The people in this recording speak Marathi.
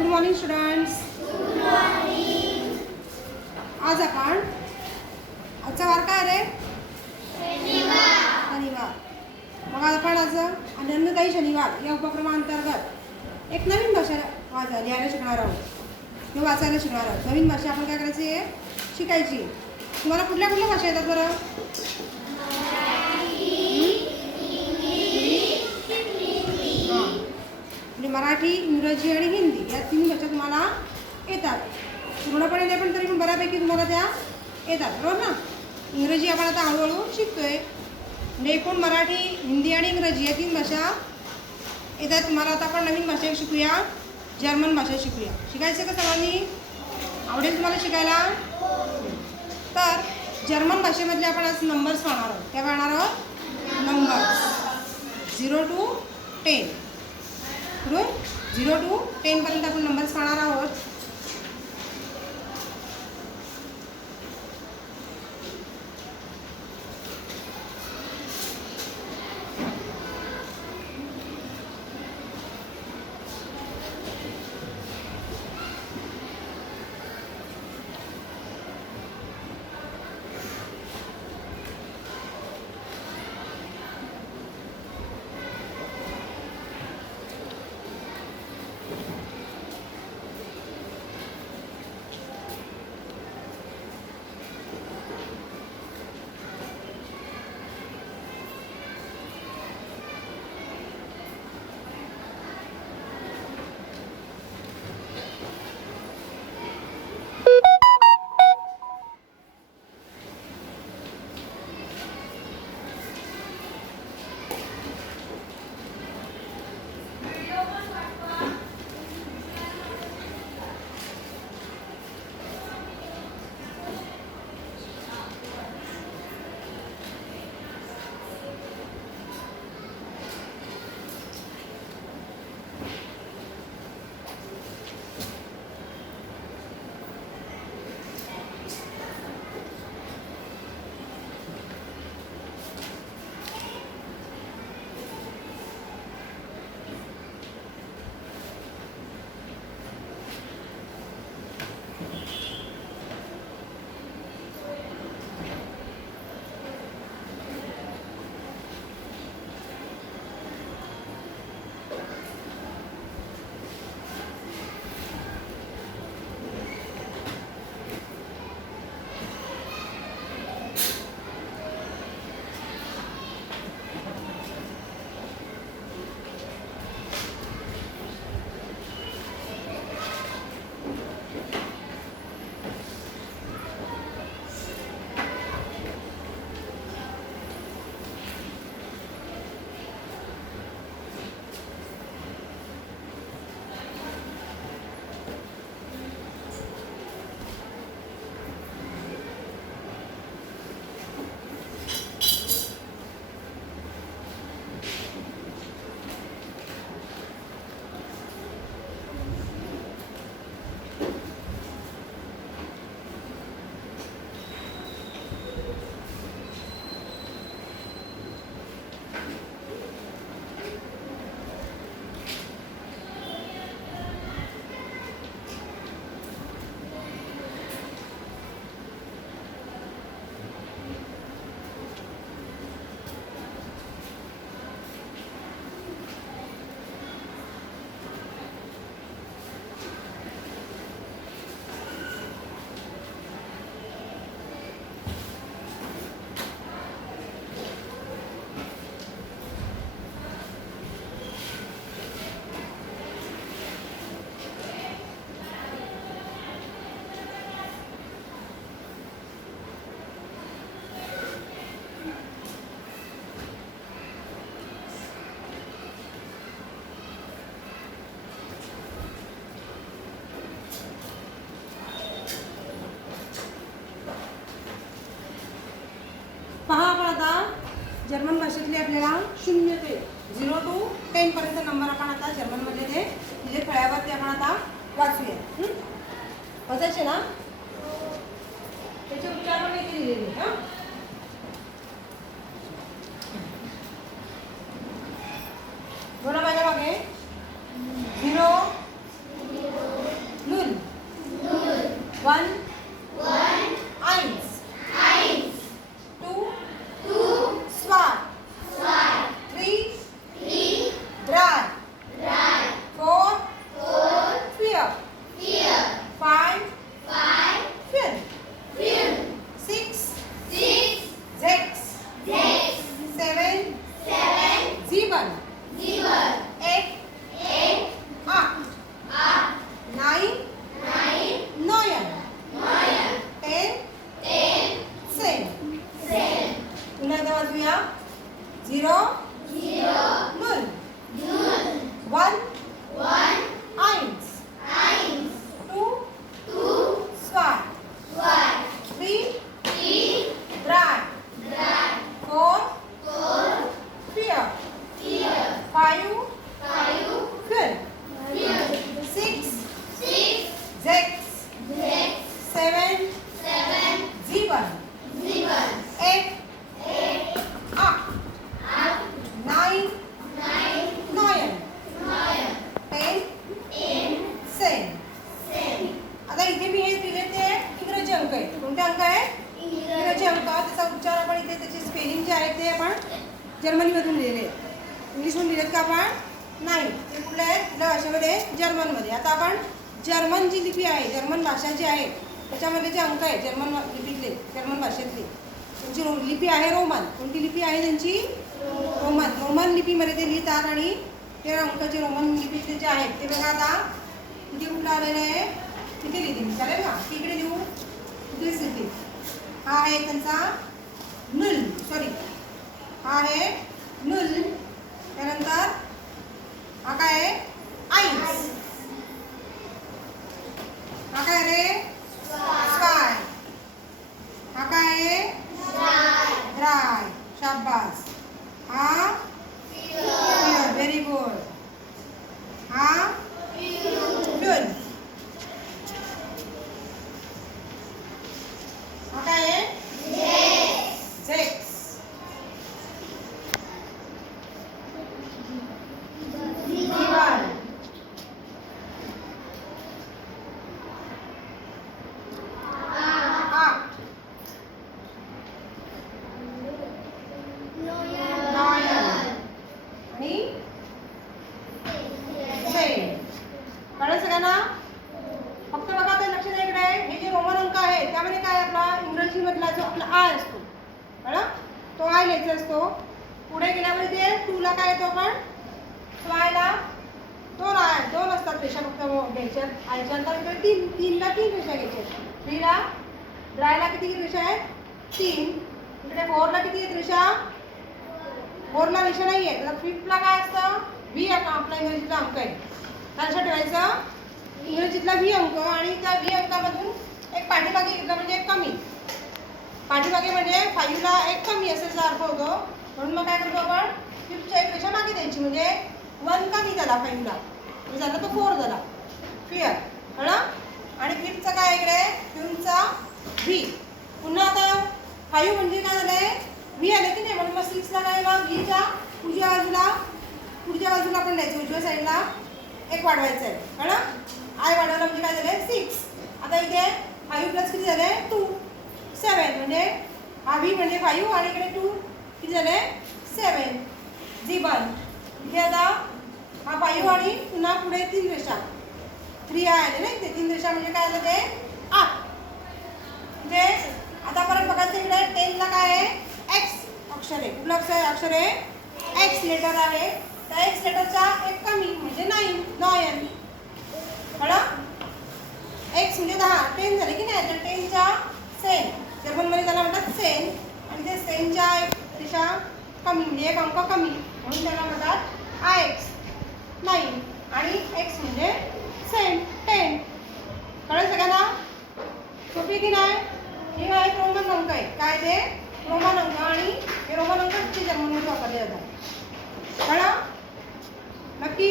Good morning students. आज आपण आजचा वार काय रे? शनिवार. मग आपण आज आनंददायी शनिवार या उपक्रमाअंतर्गत एक नवीन भाषा लिहायला शिकणार आहोत किंवा वाचायला शिकणार आहोत. नवीन भाषा आपण काय करायची आहे? शिकायची. तुम्हाला कुठल्या कुठल्या भाषा येतात बरं? म्हणजे मराठी, इंग्रजी आणि हिंदी या तीन भाषा तुम्हाला येतात. पूर्णपणे नाही पण तरी पण बऱ्यापैकी तुम्हाला त्या येतात, बरोबर ना? इंग्रजी आपण आता हळूहळू शिकतोय. म्हणजे एकूण मराठी, हिंदी आणि इंग्रजी या तीन भाषा येतात तुम्हाला. आता आपण नवीन भाषा शिकूया, जर्मन भाषा शिकूया. शिकायचं का सर्वांनी? आवडेल तुम्हाला शिकायला? तर जर्मन भाषेमधले आपण आज नंबर्स पाहणार आहोत. काय पाहणार आहोत? Numbers 0 to 10. बरोबर? 0 to 10 पर्यंत आपण नंबर्स पाहणार आहोत. जर्मन भाषेतले आपल्याला 0 ते 0 to 10 पर्यंत नंबर आपण आता जर्मनमध्ये ते तिथे फळ्यावरती आपण आता वाचूया. वाचायचे ना? त्याचे उच्चार पण इथे लिहिलेले. हां, बोला माझ्या मागे. 0 कशामध्ये? जर्मनमध्ये. आता आपण जर्मन जी लिपी आहे, जर्मन भाषा जी आहे त्याच्यामध्ये जे अंक आहे जर्मन लिपीतले, जर्मन भाषेतले, त्यांची लिपी आहे रोमन. कोणती लिपी आहे त्यांची? रोमन. रोमन लिपीमध्ये ते लिहितात आणि ते अंकाचे रोमन लिपीतले जे आहेत ते बघा. आता इथे कुठलं आलेलं आहे? तिथे लिहिते चालेल का? इकडे लिहू, इकडेच लिहिते. हा आहे त्यांचा नुल, सॉरी हा आहे नुल. त्यानंतर हा काय आहे? आईन्स. हा काय रे? स्काय. हा काय आहे? ड्राय. शाबास. हा फिअर. Very good. हा फ्युल. हा काय आहे? झेक्स. जीवन. कळलं सगळ्यांना? फक्त बघा ते लक्ष द्या इकडे. हे जे रोमन अंक आहे त्यामध्ये काय आपला इंग्रजीमधला जो आपला आय असतो, कळलं? तो आय लिहायचा असतो. पुढे गेल्यावर ते 2 ला काय येतो आपण? स्वायला 2 असतात रेषा फक्त घ्यायच्या. आयच्या नंतर 3 ला 3 रेषा घ्यायच्या. 3 ला ड्रायला किती रेषा आहेत? 3. इकडे 4 ला किती आहेत रेषा? 4 ला रेषा नाही आहे. तर 5 ला काय असतं? व्ही आपला इंग्रजीचा अंक आहे. लक्षात ठेवायचं, इंग्रजीतला व्ही अंक आणि त्या व्ही अंकामधून एक पाठीमागे घेतला म्हणजे एक कमी. पाठीमागे म्हणजे 5 ला एक कमी असायचा अर्थ होतो. म्हणून मग काय करतो आपण? 5 च्या एक रेषा मागे द्यायची म्हणजे 1 कमी झाला 5 ला, झाला तो 4 झाला. क्लिअर? कळलं? आणि 5 चा काय इकडे? 5 चा व्ही. पुन्हा आता 5 म्हणजे काय झालंय? व्ही आलं की नाही. म्हणून मग 6 ला काय? व्हीच्या पुढच्या बाजूला आपण द्यायचं. उजव्या साईडला एक वाढवायचं आहे. कळलं? आय वाढवला म्हणजे काय झालंय? 6. आता इथे 5 प्लस किती झालंय? 2. 7. म्हणजे हा व्ही म्हणजे 5 आणि इकडे 2 किती झाले? 7. जीवन. इथे आता हा 5 आणि पुन्हा पुढे 3 रेषा. 3 आहे ना इथे. 3 रेषा म्हणजे काय झालं ते? 8. इथे आता परत बघायचं इकडे 10 ला काय आहे? एक्स अक्षर आहे. कुठलं अक्षर आहे? एक्स लेटर आहे. त्या एक्स लेटरचा एक कमी म्हणजे 9. कळलं? एक्स म्हणजे 10. 10 झाले की नाही. तर 10 च्या सेन, जर्मनमध्ये त्याला म्हणतात सेन. आणि ते सेनच्या एक रेषा कमी म्हणजे एक अंक कमी म्हणून त्याला म्हणतात आय एक्स 9. आणि एक्स म्हणजे सेन 10. कळलं सगळ्यांना? सोपी की नाही? हे आहेत रोमन अंक आहे. काय ते? रोमन अंक. आणि हे रोमन अंक जर्मनमध्ये वापरले जातात. कळलं? नक्की